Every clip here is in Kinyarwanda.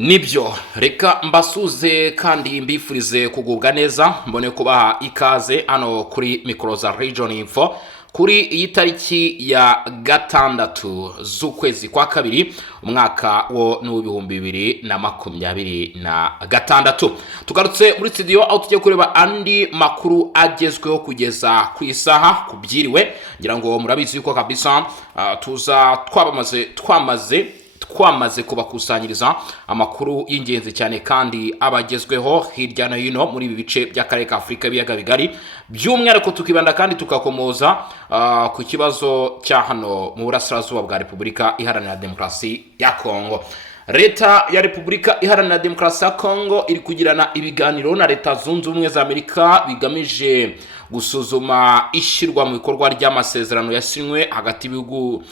Nibyo reka mbasuze kandi mbifurize kugubwa neza mbone kubaha ikaze hano kuri Microza Region Info kuri iyi tariki ya gatandatu z'ukwezi kwa kabiri umwaka wo n'ibihumbi 2026. Tugarutse muri studio aho tugiye kureba andi makuru agezweho kugeza ku isaha kubyiriwe ngira ngo murabizi yuko kabisa tuza twamaze kubakusanyiriza amakuru y'ingenzi cyane kandi abagezweho hirya no hino muri ibi bice by'akarere ka Afurika ibiyaga bigari, by'umwihariko tukibanda kandi tukakomoza ku kibazo cya hano mu burasirazuba bwa Repubulika Iharanira Demokarasi ya Kongo. Leta ya Repubulika Iharanira Demokarasi ya Kongo iri kugirana ibiganiro na Leta Zunze Ubumwe za Amerika bigamije gusuzuma ishyirwa mu bikorwa ry'amasezerano yasinywe hagati y'ibihugu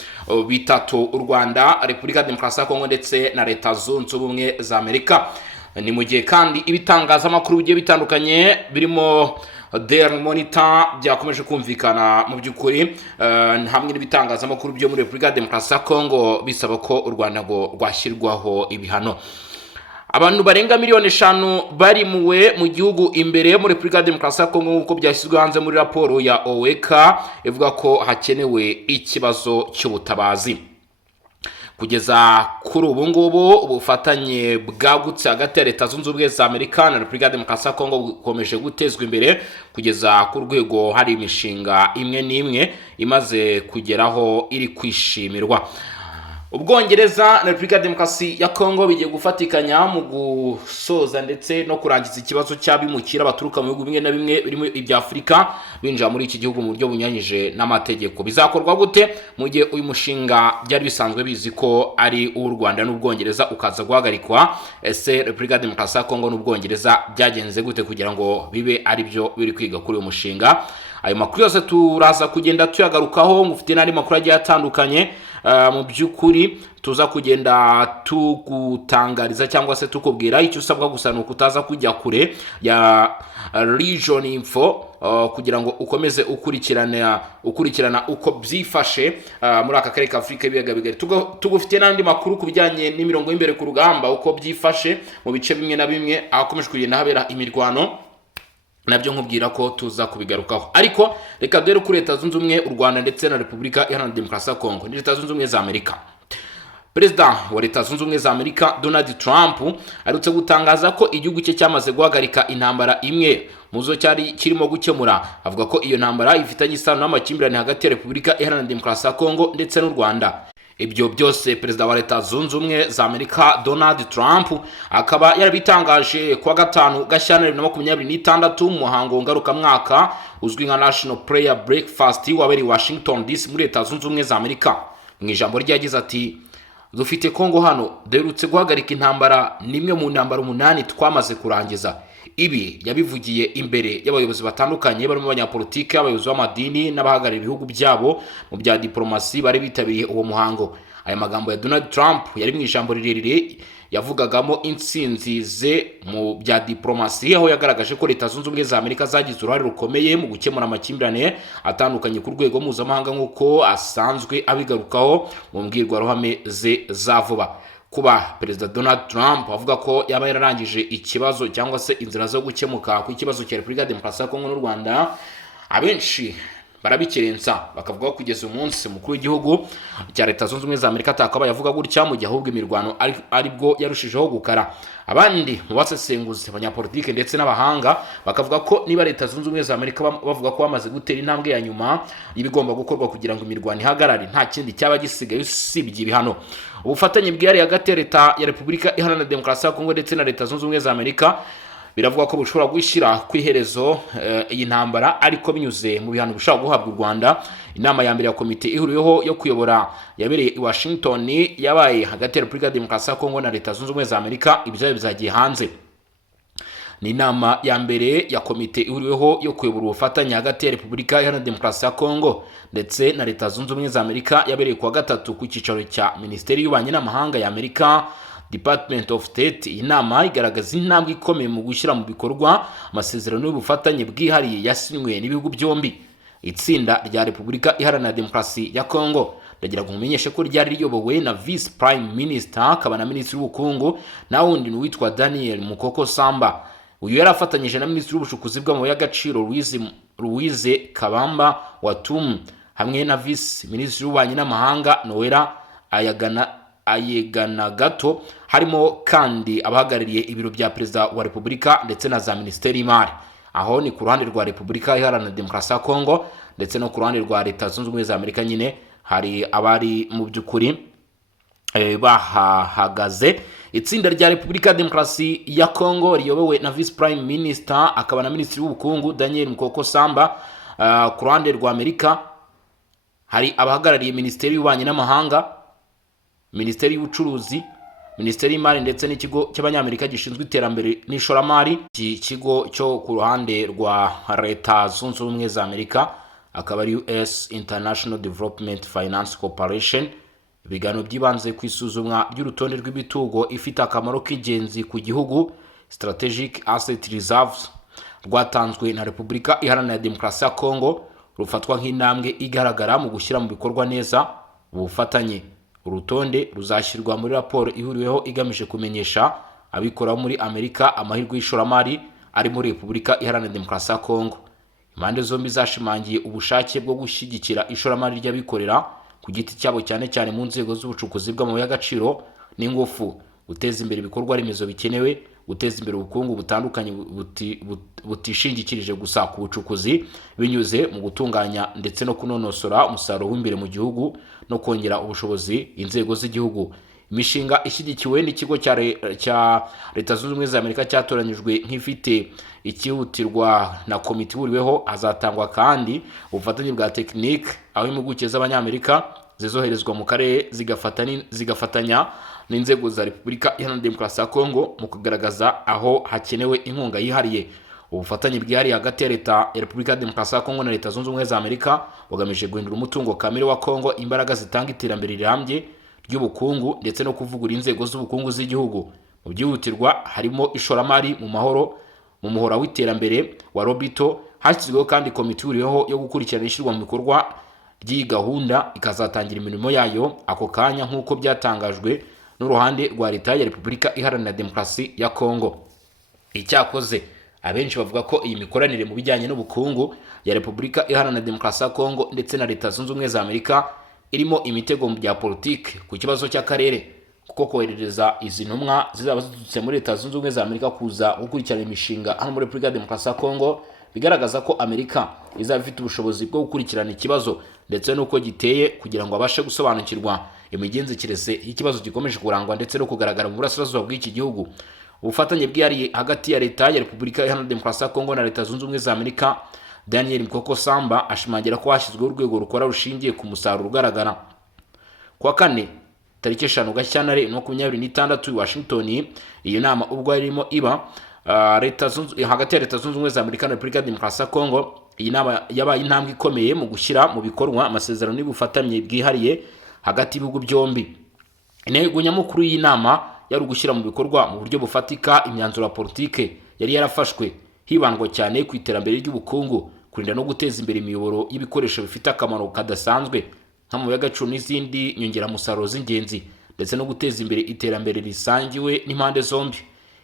bitatu, u Rwanda, Repubulika Demokarasi ya Kongo ndetse na Leta Zunze Ubumwe za Amerika. Ni mu gihe kandi ibitangazamakuru bigiye bitandukanye birimo Daily Monitor byakomeje kumvikana mu by'ukuri hamwe n'ibitangazamakuru byo muri Repubulika Demokarasi ya Kongo bisaba ko u Rwanda ngo rwashyirwaho ibihano. Abantu barenga 5,000,000 bari mu gihugu imbere muri Repubulika Demokarasi ya Kongo nk'uko byashyizwe hanze muri raporo ya OECA ivuga ko hakenewe ikibazo cy'ubutabazi. Kugeza kuri ubu ngubu ubufatanye bwagutse hagati ya Leta Zunze Ubumwe za Amerika na Repubulika Demokarasi ya Kongo bukomeje gutezwa imbere kugeza ku rwego hari imishinga imwe n'imwe imaze kugeraho iri kwishimirwa. Ubwongereza na Repubulika Demokarasi ya Kongo bigiye gufatikanya mu gusoza ndetse no kurangiza ikibazo cy'abimukira baturuka mu bihugu bimwe na bimwe birimo ibya Afurika binjira muri iki gihugu mu buryo bunyanyije n'amategeko. Bizakorwa gute mu gihe uyu mushinga byari bisanzwe bizi ko ari uw'u Rwanda n'Ubwongereza ukaza guhagarikwa? Ese Repubulika Demokarasi ya Kongo n'Ubwongereza byagenze gute kugira ngo bibe ari byo biri kwiga kuri uyu mushinga? Ayo makuru yose turaza kugenda tuyagarukaho, mufite n'andi makuru agiye atandukanye mu by'ukuri tuza kugenda tugutangariza cyangwa se tukubwira. Icyo usabwa gusa ni ukutaza kujya kure ya Region Info kugira ngo ukomeze ukurikirana uko byifashe muri aka karere ka Afurika ibiyaga bigari. Tugufite n'andi makuru kubijyanye n'imirongo y'imbere ku rugamba uko byifashe mu bice bimwe na bimwe ahakomeje kugenda habera imirwano, nabyo nkubwira ko tuza kubigarukaho. Ariko reka dore kuri Leta Zunze Ubumwe, u Rwanda ndetse na Repubulika Iharanira Demokarasi ya Kongo. Ni Leta Zunze Ubumwe za Amerika. Perezida wa Leta Zunze Ubumwe za Amerika Donald Trump arutse gutangaza ko igihugu cye cyamaze guhagarika intambara imwe muzo cyari kirimo gukemura. Avuga ko iyo ntambara ifitanye isano n'amakimbirane hagati ya Repubulika Iharanira Demokarasi ya Kongo ndetse n'u Rwanda. Ibyo byose Perezida wa Leta Zunze Ubumwe za Amerika Donald Trump akaba yarabitangaje kwa gatanu Gashyantare 2026 mu muhango ngarukamwaka uzwi nka National Prayer Breakfast wabereye Washington DC muri Leta Zunze Ubumwe za Amerika. Mu ijambo rye yagize ati, dufite Kongo hano, derutse guhagarika intambara nimwe mu ntambara 8 twamaze kurangiza. Ibi yabivugiye imbere y'abayobozi batandukanye barimo abanyapolitike, abayobozi b'amadini n'abahagarariye ibihugu byabo mu bya diplomasi bari bitabiriye uwo muhango. Aya magambo ya Donald Trump yari mu ijambo rirerire yavugagamo intsinzi ze mu bya diplomasi, aho yagaragaje ko Leta Zunze Ubumwe za Amerika zagize uruhare rukomeye mu gukemura amakimbirane atandukanye ku rwego mpuzamahanga nk'uko asanzwe abigarukaho mu mbwirwaruhame ze za vuba. Kuba Perezida Donald Trump avuga ko yaba yararangije ikibazo cyangwa se inzira zo gukemuka ku ikibazo cya Repubulika Demokarasi ya Kongo n'u Rwanda, abenshi barabikerensa bakavuga ko kugeza umunsi mukuru w'igihugu cya Leta Zunze Ubumwe za Amerika atakaba yavuga gutya mu gihe ahubwo imirwano aribwo yarushijeho gukara. Abandi mu basesenguzi, abanyapolitike ndetse n'abahanga bakavuga ko niba Leta Zunze Ubumwe za Amerika bavuga ko bamaze gutera intambwe ya nyuma y'ibigomba gukorwa kugira ngo imirwano ihagarare, nta kindi cyaba gisigaye usibye ibihano. Ubufatanye bwari hagati ya Leta ya Repubulika Iharanira Demokarasi ya Kongo ndetse na Leta Zunze Ubumwe za Amerika biravuga ko bushobora gushyira ku iherezo iyi ntambara, ariko binyuze mu bihano bishobora guhabwa u Rwanda. Inama ya mbere ya komite ihuriweho yo kuyobora yabereye i Washington yabaye hagati ya Repubulika Demokarasi ya Kongo na Leta Zunze Ubumwe za Amerika. Ibyo bizagiye hanze. Ni inama ya mbere ya komite ihuriweho yo kuyobora ubufatanye hagati ya Repubulika Iharanira Demokarasi ya Kongo ndetse na Leta Zunze Ubumwe za Amerika yabereye kuwa gatatu ku cyicaro cya Minisiteri y'Ububanyi n'Amahanga ya Amerika, Department of State. Inama igaragaza intambwe ikomeye mu gushyira mu bikorwa amasezerano y'ubufatanye bwihariye yasinywe n'ibihugu byombi. Itsinda rya Repubulika Iharanira Demokarasi ya Kongo ndagira ngo mumenyeshe ko ryari riyobowe na Vice Prime Minister akaba na Minisitiri w'ubukungu na wundi witwa Daniel Mukoko Samba. Uyu yari afatanyije na Minisitiri w'ubucukuzi bw'amabuye y'agaciro Louise Kabamba Watum hamwe na Vice Minisitiri w'ububanyi n'amahanga Noella Ayegana Gato, harimo kandi abahagarariye ibiro bya Perezida wa Repubulika ndetse na za Minisiteri y'Imari. Aho ni ku ruhande rwa Repubulika Iharanira Demokarasi ya Kongo ndetse no ku ruhande rwa Leta Zunze Ubumwe za Amerika nyine hari abari mu by'ukuri bahahagaze. Itsinda rya Repubulika Demokarasi ya Kongo riyobowe na Vice Prime Minister akaba na Minisitiri w'ubukungu Daniel Mukoko Samba. Ku ruhande rwa Amerika hari abahagarariye Minisiteri y'Ububanyi n'Amahanga, Minisiteri y'Ubucuruzi, Minisiteri y'Imari ndetse n'ikigo cy'Abanyamerika gishinzwe iterambere n'ishoramari. Iki kigo cyo ku ruhande rwa Leta Zunze Ubumwe za Amerika akaba ari US International Development Finance Corporation. Ibiganiro byibanze ku isuzumwa ry'urutonde rw'imitungo ifite akamaro k'ingenzi ku gihugu, Strategic Asset Reserves, rwatanzwe na Repubulika Iharanira Demokarasi ya Kongo, rufatwa nk'intambwe igaragara mu gushyira mu bikorwa neza ubufatanye. Urutonde ruzashyirwa muri raporo ihuriweho igamije kumenyesha abikora muri Amerika amahirwe y'ishoramari ari muri Repubulika Iharanira Demokarasi ya Kongo. Impande zombi zashimangiye ubushake bwo gushyigikira ishoramari ry'abikorera ku giti cyabo cyane cyane mu nzego z'ubucukuzi bw'amabuye y'agaciro n'ingufu, guteza imbere ibikorwa remezo bikenewe, guteza imbere ubukungu butandukanye butishingikirije gusa ku bucukuzi binyuze mu gutunganya ndetse no kunonosora umusaruro w'imbere mu gihugu no kongera ubushobozi inzego z'igihugu. Imishinga ishyigikiwe n'ikigo cya Leta Zunze Ubumwe za Amerika cyatoranyijwe nk'ifite ikihutirwa na komite ihuriweho. Hazatangwa kandi ubufatanye bwa tekinike aho impuguke z'Abanyamerika zizoherezwa mu karere zigafatanya n'inzego za Repubulika Iharanira Demokarasi ya Kongo mu kugaragaza aho hakenewe inkunga yihariye. Ubufatanye bwihariye hagati ya Leta ya Repubulika Demokarasi ya Kongo na Leta Zunze Ubumwe za Amerika bugamije guhindura umutungo kamere wa Kongo imbaraga zitanga iterambere rirambye ry'ubukungu ndetse no kuvugura inzego z'ubukungu z'igihugu. Mu byihutirwa harimo ishoramari mu muhora w'iterambere wa Lobito. Hashyizweho kandi komite ihuriweho yo gukurikirana ishyirwa mu bikorwa ry'iyi gahunda, ikazatangira imirimo yayo ako kanya nk'uko byatangajwe n'uruhande rwa Leta ya Repubulika Iharanira Demokarasi ya Kongo. Icyakoze abenshi bavuga ko iyi mikoranire mu bijyanye n'ubukungu ya Repubulika Iharanira Demokarasi ya Kongo ndetse na Leta Zunze Ubumwe za Amerika irimo imitego mu bya politiki ku kibazo cy'akarere, kuko koherereza izi ntumwa zizaba ziturutse muri Leta Zunze Ubumwe za Amerika kuza gukurikirana imishinga hano muri Repubulika Demokarasi ya Kongo bigaragaza ko Amerika izaba ifite ubushobozi bwo gukurikirana ikibazo ndetse n'uko giteye kugira ngo abashe gusobanukirwa imigenzekere y'ikibazo gikomeje kurangwa ndetse no kugaragara mu burasirazuba bw'iki gihugu. Ubufatanye bwihariye hagati ya Leta ya Repubulika Iharanira Demokarasi ya Kongo na Leta Zunze Ubumwe za Amerika. Daniel Mukoko Samba ashimangira ko hashyizweho urwego rukora rushingiye ku musaruro ugaragara. Kuwa kane tariki 5 Gashyantare 2026 i Washington, iyo nama ubwo yarimo iba hagati ya Leta Zunze Ubumwe za Amerika na Repubulika Demokarasi ya Kongo, iyi nama yabaye intambwe ikomeye mu gushyira mu bikorwa amasezerano y'ubufatanye bwihariye hagati y'ibihugu byombi. Intego nyamukuru y'iyi nama yari ugushyira mu bikorwa mu buryo bufatika imyanzuro ya politike yari yarafashwe, hibandwa cyane ku iterambere ry'ubukungu, kurinda no guteza imbere imiyoboro y'ibikoresho bifite akamaro kadasanzwe nk'amabuye y'agaciro n'izindi nyongeramusaruro z'ingenzi, ndetse no guteza imbere iterambere risangiwe n'impande zombi.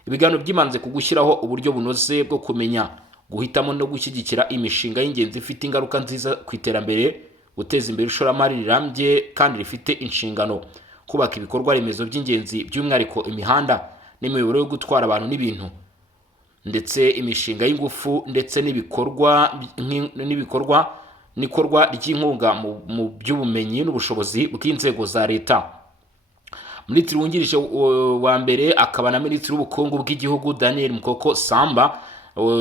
Ibiganiro byimanze ku gushyiraho uburyo bunoze bwo kumenya, guhitamo no gushyigikira imishinga y'ingenzi ifite ingaruka nziza ku iterambere, guteza imbere ishoramari rirambye kandi rifite inshingano, kubaka ibikorwa remezo by'ingenzi by'umwihariko imihanda n'imiyoboro yo gutwara abantu n'ibintu, ndetse imishinga y'ingufu ndetse n'ikorwa ry'inkunga mu by'ubumenyi n'ubushobozi bw'inzego za Leta. Minisitiri wungirije wa mbere akaba na Minisitiri w'ubukungu bw'igihugu Daniel Mukoko Samba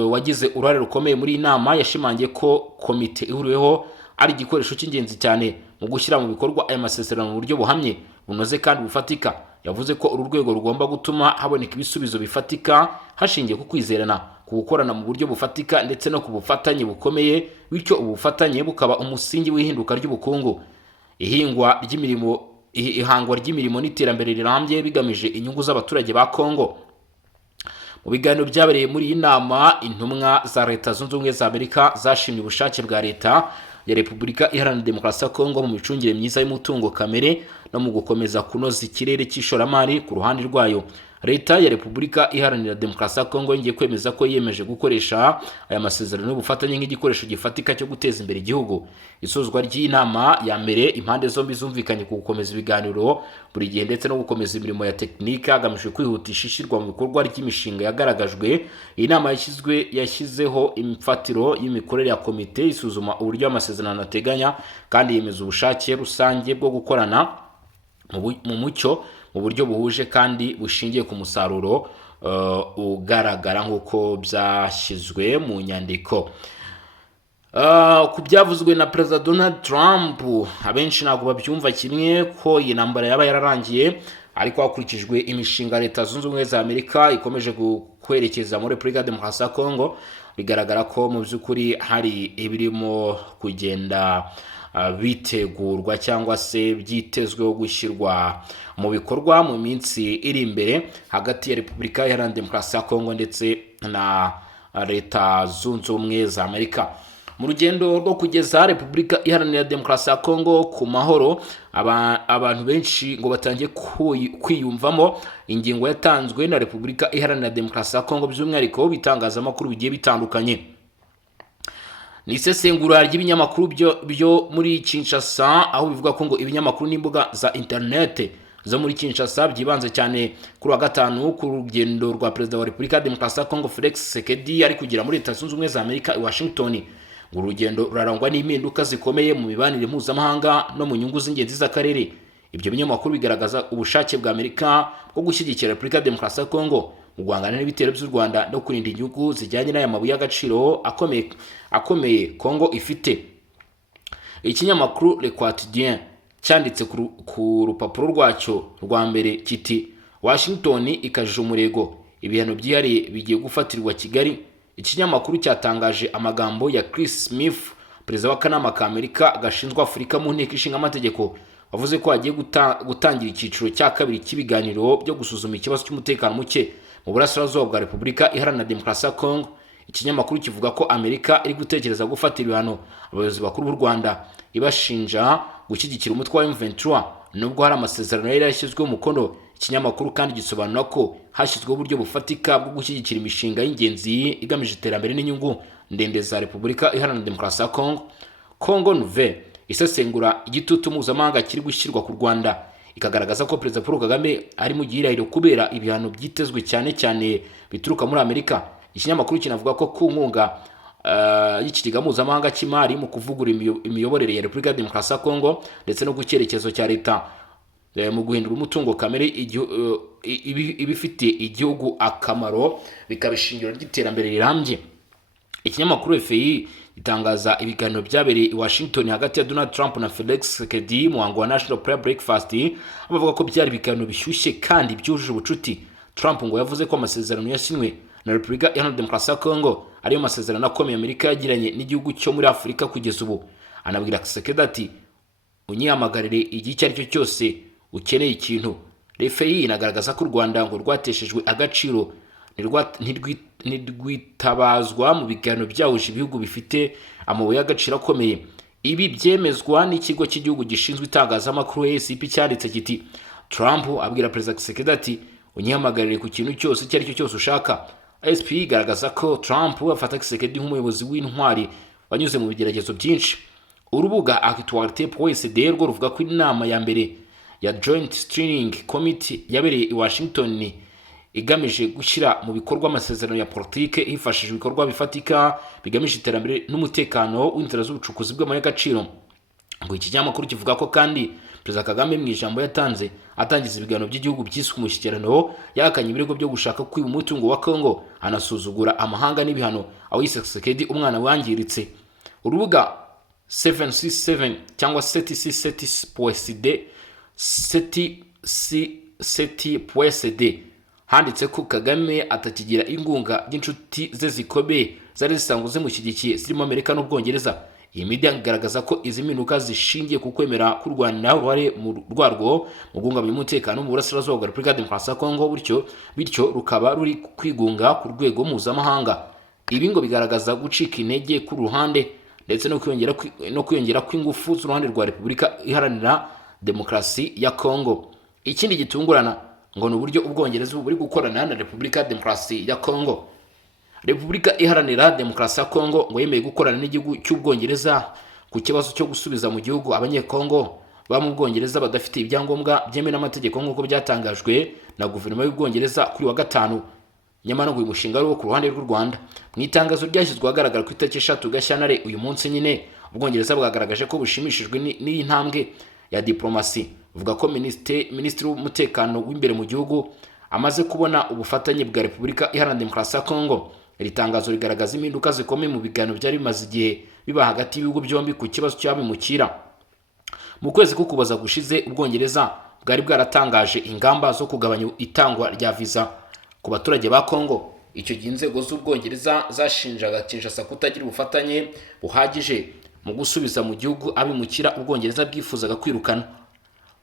wagize uruhare rukomeye muri inama yashimangiye ko komite ihuriweho ari igikoresho cy'ingenzi cyane mu gushyira mu bikorwa aya masezerano mu buryo buhamye, bunoze kandi bufatika. Yavuze ko uru rwego rugomba gutuma haboneka ibisubizo bifatika hashingiye ku kwizerana, ku gukorana mu buryo bufatika ndetse no ku bufatanye bukomeye, bityo ubufatanye bukaba umusingi w'ihinduka ry'ubukungu, ihangwa ry'imirimo n'iterambere rirambye bigamije inyungu z'abaturage ba Kongo. Mu biganiro byabereye muri iyi nama, intumwa za Leta Zunze Ubumwe za Amerika zashimye ubushake bwa Leta ya Repubulika Iharanira Demokarasi ya Kongo mu micungire myiza y'umutungo kamere no mu gukomeza kunoza ikirere cy'ishoramari ku ruhande rwayo. Leta ya Repubulika Iharanira Demokarasi ya Kongo yongeye kwemeza ko yiyemeje gukoresha aya masezerano y'ubufatanye nk'igikoresho gifatika cyo guteza imbere igihugu. Isozwa ry'inama ya mbere, impande zombi zumvikanye ku gukomeza ibiganiro buri gihe ndetse no gukomeza imirimo ya tekinike hagamijwe kwihutisha ishyirwa mu bikorwa ry'imishinga yagaragajwe. Iyi nama yashyizeho imfatiro y'imikorere ya komite isuzuma uburyo amasezerano ateganya kandi yemeza ubushake rusange bwo gukorana mu mucyo mu buryo buhuje kandi bushingiye ku musaruro ugaragara nk'uko byashyizwe mu nyandiko. Ku byavuzwe na Perezida Donald Trump, abenshi ntabwo babyumva kimwe ko iyi ntambara yaba yararangiye, ariko hakurikijwe imishinga Leta Zunze Ubumwe za Amerika ikomeje kwerekeza muri Repubulika ya Demokarasi ya Kongo, bigaragara ko mu by'ukuri hari ibirimo kugenda bitegurwa cyangwa se byitezweho gushyirwa mu bikorwa mu minsi iri imbere hagati ya Repubulika Iharanira Demokarasi ya Kongo ndetse na Leta Zunze Ubumwe za Amerika. Mu rugendo rwo kugeza Repubulika Iharanira Demokarasi ya Kongo ku mahoro, abantu benshi ngo batangiye kwiyumvamo ingingo yatanzwe na Repubulika Iharanira Demokarasi ya Kongo, by'umwihariko bitangazamakuru bigiye bitandukanye. Ni isesengura ry'ibinyamakuru byo muri Kinshasa, aho bivuga ko ngo ibinyamakuru n'imbuga za internet zo muri Kinshasa byibanze cyane kuri wa gatanu ku rugendo rwa Perezida wa Repubulika ya Demokarasi ya Kongo Felix Tshisekedi ari kugira muri Leta Zunze Ubumwe za Amerika i Washington. Ngo urugendo rurarangwa n'impinduka zikomeye mu mibanire mpuzamahanga no mu nyungu z'ingenzi z'akarere. Ibyo binyamakuru bigaragaza ubushake bwa Amerika bwo gushyigikira Repubulika ya Demokarasi ya Kongo mu guhangana n'ibitero by'u Rwanda no kurinda inyungu zijyanye n'aya mabuye y'agaciro akomeye Kongo ifite. Ikinyamakuru Le Quotidien cyanditse ku rupapuro rwacyo rwa mbere kiti Washington ikajije umurego, ibihano byihariye bigiye gufatirwa Kigali. Ikinyamakuru cyatangaje amagambo ya Chris Smith, perezida w'akanama ka Amerika gashinzwe Afurika mu nteko ishinga amategeko, wavuze ko agiye gutangira icyiciro cya kabiri cy'ibiganiro byo gusuzuma ikibazo cy'umutekano muke mu burasirazuba bwa Repubulika Iharanira Demokarasi ya Kongo. Ikinyamakuru kivuga ko Amerika iri gutekereza gufatira ibihano abayobozi bakuru b'u Rwanda, ibashinja gushyigikira umutwe wa M23 nubwo hari amasezerano yari yashyizweho umukono. Ikinyamakuru kandi gisobanura ko hashyizweho uburyo bufatika bwo gushyigikira imishinga y'ingenzi igamije iterambere n'inyungu ndende za Repubulika Iharanira Demokarasi ya Kongo. Congo Nouvelle isesengura igitutu mpuzamahanga kiri gushyirwa ku Rwanda, ikagaragaza ko Perezida Paul Kagame ari mu gihirahiro kubera ibihano byitezwe cyane cyane bituruka muri Amerika. Ikinyamakuru kinavuga ko ku nkunga y'ikigega mpuzamahanga cy'imari mu kuvugura imiyoborere ya Repubulika ya Demokarasi ya Kongo ndetse no ku cyerekezo cya leta mu guhindura umutungo kamere ibifitiye igihugu akamaro bikaba ishingiro ry'iterambere rirambye. Ikinyamakuru FAI gitangaza ibiganiro byabereye i Washington hagati ya Donald Trump na Felix Tshisekedi mu muhango wa National Prayer Breakfast, bavuga ko byari ibiganiro bishyushye kandi byujuje ubucuti. Trump ngo yavuze ko amasezerano yasinywe na Repubulika Iharanira Demokarasi ya Kongo ariyo masezerano akomeye Amerika yagiranye n'igihugu cyo muri Afurika kugeza ubu. Anabwira Tshisekedi ati unyihamagarire igihe icyo ari cyo cyose ukeneye ikintu. FAI inagaragaza ko u Rwanda ngo rwateshejwe agaciro ntirwitabazwa mu biganiro byahuje ibihugu bifite amabuye y'agaciro akomeye. Ibi byemezwa n'ikigo cy'igihugu gishinzwe itangazamakuru ACP cyanditse kiti Trump abwira Perezida Tshisekedi ati unyihamagarire ku kintu cyose icyo ari cyo cyose ushaka. ACP igaragaza ko Trump afata Tshisekedi nk'umuyobozi w'intwari wanyuze mu bigeragezo byinshi. Urubuga Actualité.cd rwo ruvuga ko inama ya mbere ya Joint Steering Committee yabereye i Washington igamije gushyira mu bikorwa amasezerano ya politike hifashishijwe ibikorwa bifatika bigamije iterambere n'umutekano w'inzira z'ubucukuzi bw'amabuye y'agaciro. Ngo iki kinyamakuru kivuga ko kandi Perezida Kagame mu ijambo yatanze atangiza ibiganiro by'igihugu byiswe umushyikirano yahakanye ibirego byo gushaka kwiba umutungo wa Kongo, anasuzugura amahanga n'ibihano, aho yise Tshisekedi umwana wangiritse. Urubuga 767 cyangwa 767.cd handitse ko Kagame atakigira ingunga y'inshuti ze zikomeye zari zisanzwe zimushyigikiye zirimo Amerika n'Ubwongereza. Iyi media igaragaza ko izi mpinduka zishingiye ku kwemera kurwanira uruhare mu rwarwo mu guhungabanya umutekano mu burasirazuba bwa Repubulika ya Demokarasi ya Kongo, bityo rukaba ruri kwigunga ku rwego mpuzamahanga. Ibi ngo bigaragaza gucika intege ku ruhande ndetse no kwiyongera kw'ingufu z'uruhande rwa Repubulika Iharanira Demokarasi ya Kongo. Ikindi gitungurana ngo ni uburyo Ubwongereza buri gukorana na Repubulika ya Demokarasi ya Kongo. Repubulika Iharanira Demokarasi ya Kongo ngo yemeye gukorana n'igihugu cy'Ubwongereza ku kibazo cyo gusubiza mu gihugu abanyekongo ba mu Bwongereza badafite ibyangombwa byemewe n'amategeko nk'uko byatangajwe na guverinoma y'Ubwongereza kuri wa gatanu. Nyamara ngo uyu mushinga wo ku ruhande rw'u Rwanda. Mu itangazo ryashyizwe ahagaragara ku itariki 3 Gashyantare uyu munsi nyine, Ubwongereza bwagaragaje ko bushimishijwe n'iyi ntambwe ya diplomasi. Buvuga ko Minisitiri w'umutekano w'imbere mu gihugu amaze kubona ubufatanye bwa Repubulika Iharanira Demokarasi ya Kongo. Iri tangazo rigaragaza impinduka zikomeye mu biganiro byari bimaze igihe biba hagati y'ibihugu byombi ku kibazo cy'abimukira. Mu kwezi k'Ukuboza gushize, Ubwongereza bwari bwaratangaje ingamba zo kugabanya itangwa rya visa ku baturage ba Kongo. Icyo gihe inzego z'Ubwongereza zashinjaga Kinshasa kutagira ubufatanye buhagije mu gusubiza mu gihugu abimukira Ubwongereza bwifuzaga kwirukana.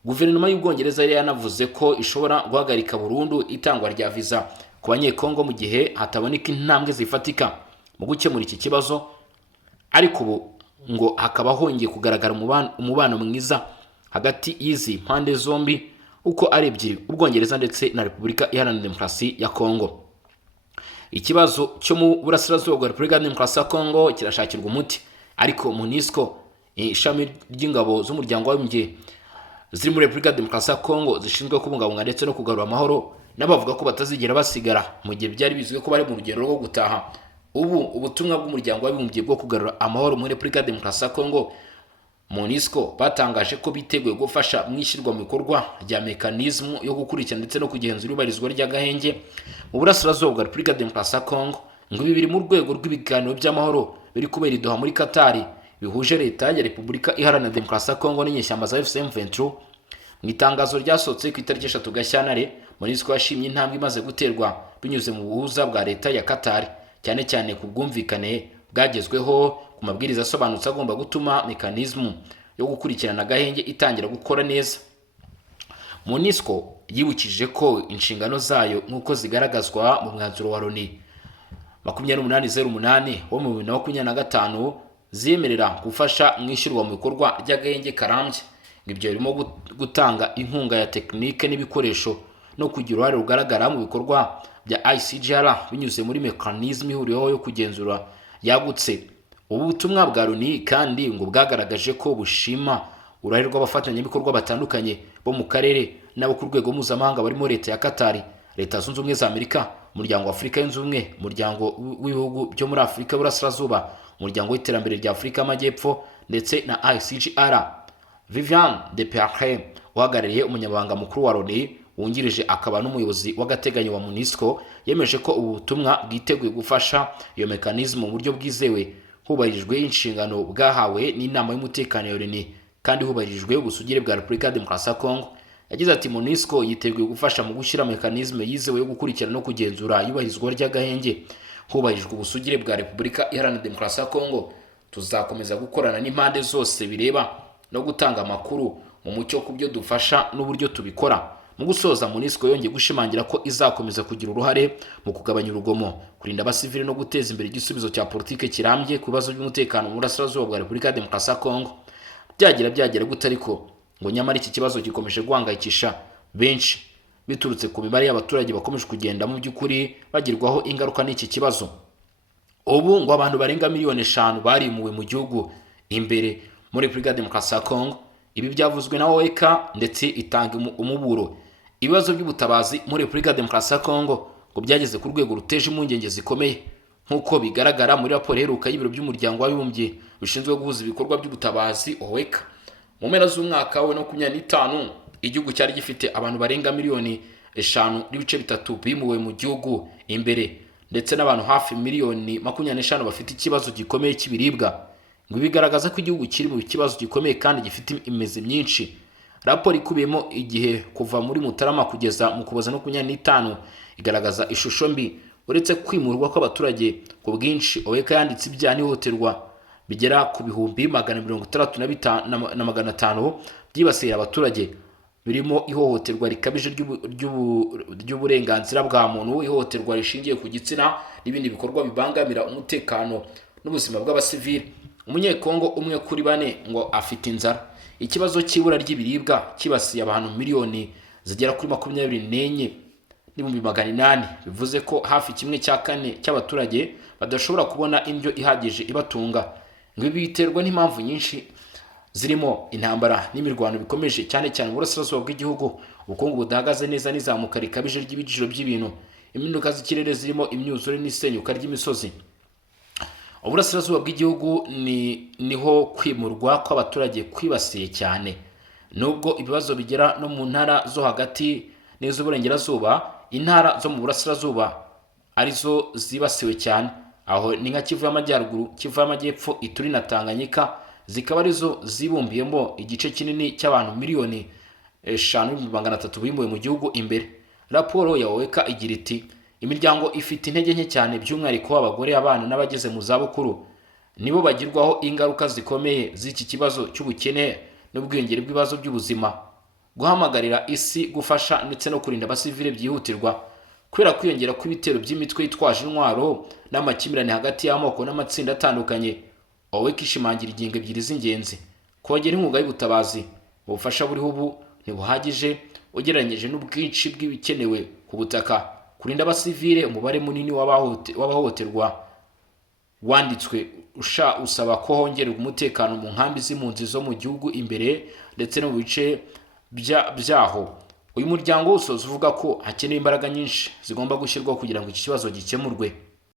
Guverinoma y'Ubwongereza yari yanavuze ko ishobora guhagarika burundu itangwa rya visa ku banyekongo mu gihe hataboneka intambwe zifatika mu gukemura iki kibazo. Ariko ubu ngo hakaba hongeye kugaragara umubano mwiza hagati y'izi mpande zombi uko ari ebyiri, Ubwongereza ndetse na Repubulika Iharanira Demokarasi ya Kongo. Ikibazo cyo mu burasirazuba bwa Repubulika ya Demokarasi ya Kongo kirashakirwa umuti, ariko MONUSCO, ishami ry'ingabo z'umuryango w'abibumbye ziri muri Repubulika ya Demokarasi ya Kongo zishinzwe kubungabunga ndetse no kugarura amahoro, n'abavuga ko batazigera basigara mu gihe byari bizwi ko bari mu rugendo rwo gutaha. Ubu ubutumwa bw'umuryango w'abibumbye bwo kugarura amahoro muri Repubulika ya Demokarasi ya Kongo, MONUSCO, batangaje ko biteguye gufasha mu ishyirwa mu bikorwa rya mekanizmu yo gukurikirana ndetse no kugenzura ibarizwa ry'agahenge mu burasirazuba bwa Repubulika ya Demokarasi ya Kongo. Ngo ibi biri mu rwego rw'ibiganiro by'amahoro biri kubera i Doha muri Qatar bihuje leta ya Repubulika Iharanira Demokarasi ya Kongo n'inyeshyamba za FCM23. Mu itangazo ryasohotse ku itariki 3 Gashyantare, MONUSCO yashimye intambwe imaze guterwa binyuze mu buhuza bwa leta ya Qatar, cyane cyane ku bwumvikane bwagezweho ku mabwiriza asobanutse agomba gutuma mekanizmu yo gukurikirana agahenge itangira gukora neza. MONUSCO yibukije ko inshingano zayo nk'uko zigaragazwa mu mwanzuro wa Loni 2808 wo mu 2025 ziyemerera gufasha mu ishyirwa mu bikorwa ry'agahenge karambye. Ibyo birimo gutanga inkunga ya tekinike n'ibikoresho no kugira uruhare rugaragara mu bikorwa bya ICGR binyuze muri mekanizmu ihuriweho yo kugenzura yagutse. Ubu butumwa bwa Loni kandi ngo bwagaragaje ko bushima uruhare rw'abafatanyabikorwa batandukanye bo mu karere n'abo ku rwego mpuzamahanga barimo leta ya Qatar, Leta Zunze Ubumwe za Amerika, Umuryango wa Afurika Yunze Ubumwe, Umuryango w'ibihugu byo muri Afurika y'Uburasirazuba, Umuryango w'Iterambere rya Afurika y'Amajyepfo ndetse na ICGR. Viviane de Perre, uhagarariye umunyamabanga mukuru wa Loni wungirije akaba n'umuyobozi w'agateganyo wa MONUSCO, yemeje ko ubu butumwa bwiteguye gufasha iyo mekanizmu mu buryo bwizewe, hubahirijwe inshingano bwahawe n'inama y'umutekano ya Loni kandi hubahirijwe ubusugire bwa Repubulika ya Demokarasi ya Kongo. Yagize ati MONUSCO yiteguye gufasha mu gushyira mekanizmu yizewe yo gukurikirana no kugenzura yubahirizwa ry'agahenge, hubahirijwe ubusugire bwa Repubulika Iharanira Demokarasi ya Kongo. Tuzakomeza gukorana n'impande zose bireba no gutanga amakuru mu mucyo ku byo dufasha n'uburyo tubikora. Mu gusoza, MONUSCO yongeye gushimangira ko izakomeza kugira uruhare mu kugabanya urugomo, kurinda abasivili no guteza imbere igisubizo cya politike kirambye ku bibazo by'umutekano mu burasirazuba bwa Repubulika ya Demokarasi ya Kongo. Byagera gute ariko ngo nyamara iki kibazo gikomeje guhangayikisha benshi biturutse ku mibare y'abaturage bakomeje kugenda mu by'ukuri bagirwaho ingaruka n'iki kibazo. Ubu ngo abantu barenga miliyoni 5 barimuwe mu gihugu imbere muri Repubulika ya Demokarasi ya Kongo. Ibi byavuzwe na OECA ndetse itanga umuburo. Ibibazo by'ubutabazi muri Repubulika ya Demokarasi ya Kongo ngo byageze ku rwego ruteje impungenge zikomeye, nk'uko bigaragara muri raporo iheruka y'ibiro by'umuryango w'abibumbye bishinzwe guhuza ibikorwa by'ubutabazi OECA. Mu mpera z'umwaka wa 2025 igihugu cyari gifite abantu barenga miliyoni 5.3 bimuwe mu gihugu imbere, ndetse n'abantu hafi miliyoni 25 bafite ikibazo gikomeye cy'ibiribwa. Ngo bigaragaza ko igihugu kiri mu kibazo gikomeye kandi gifite imizi myinshi. Raporo ikubiyemo igihe kuva muri Mutarama kugeza mu Kuboza 2025 igaragaza ishusho mbi. Uretse kwimurwa kw'abaturage ku bwinshi, OECA yanditse ibyaha n'ihohoterwa bigera ku bihumbi 135 byibasiye abaturage, birimo ihohoterwa rikabije ry'uburenganzira bwa muntu, ihohoterwa rishingiye ku gitsina n'ibindi bikorwa bibangamira umutekano n'ubuzima bw'abasivili. umunyekongo umwe kuri bane ngo afite inzara. Ikibazo cy'ibura ry'ibiribwa kibasiye abantu miliyoni zigera kuri 24 n'ibihumbi 800, bivuze ko hafi 1/4 cy'abaturage badashobora kubona indyo ihagije ibatunga. Ngo ibi biterwa n'impamvu nyinshi zirimo intambara n'imirwano bikomeje cyane cyane mu burasirazuba bw'igihugu, ubukungu budahagaze neza n'izamuka rikabije ry'ibiciro by'ibintu, impinduka z'ikirere zirimo imyuzure n'isenyuka ry'imisozi. Uburasirazuba bw'igihugu niho kwimurwa kw'abaturage kwibasiye cyane, nubwo ibibazo bigera no mu ntara zo hagati n'iz'uburengerazuba. Intara zo mu burasirazuba arizo zibasiwe cyane, aho ni nka Kivu y'Amajyaruguru, Kivu y'Amajyepfo, Ituri na Tanganyika, zikaba arizo zibumbiyemo igice kinini cy'abantu miliyoni 5,300 bimuwe mu gihugu imbere. Raporo ya OECA igira iti imiryango ifite intege nke cyane, by'umwihariko abagore, abana n'abageze mu zabukuru nibo bagirwaho ingaruka zikomeye z'iki kibazo cy'ubukene n'ubwiyongere bw'ibibazo by'ubuzima. Guhamagarira isi gufasha ndetse no kurinda abasivile byihutirwa kubera kwiyongera kw'ibitero by'imitwe yitwaje intwaro n'amakimbirane hagati y'amoko n'amatsinda atandukanye. OECA ishimangira ingingo ebyiri z'ingenzi: kongera inkunga y'ubutabazi. Ubufasha buriho ubu ntibuhagije ugereranyije n'ubwinshi bw'ibikenewe ku butaka. Kurinda abasivile, umubare munini w'abahohoterwa wanditswe usaba ko hongerwa umutekano mu nkambi z'impunzi zo mu gihugu imbere ndetse no mu bice byaho. Uyu muryango usoza uvuga ko hakenewe imbaraga nyinshi zigomba gushyirwaho kugira ngo iki kibazo gikemurwe.